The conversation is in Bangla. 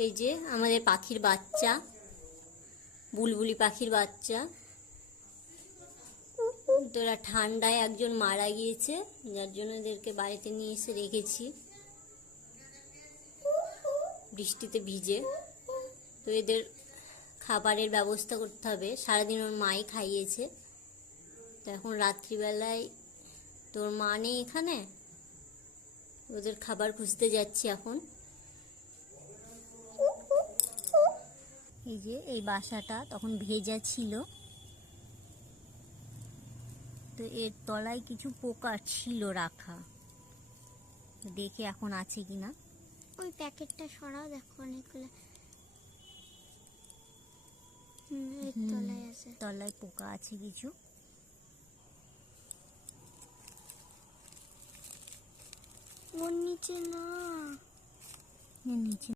এই যে আমাদের পাখির বাচ্চা, বুলবুলি পাখির বাচ্চা। তো এরা ঠান্ডায় একজন মারা গিয়েছে, যার জন্য এদেরকে বাড়িতে নিয়ে এসে রেখেছি বৃষ্টিতে ভিজে। তো এদের খাবারের ব্যবস্থা করতে হবে, সারাদিন ওর মাই খাইয়েছে। তো এখন রাত্রিবেলায় তোর মা নেই এখানে, ওদের খাবার খুঁজতে যাচ্ছি এখন। এই যে এই বাসাটা তখন ভেজা ছিল, তো এর তলায় কিছু পোকা ছিল রাখা, দেখে এখন আছে কিনা। ওই প্যাকেটটা সরাও, দেখো অনেকগুলো এর তলায় আছে, তলায় পোকা আছে কিছু। ওর নিচে না, নিচে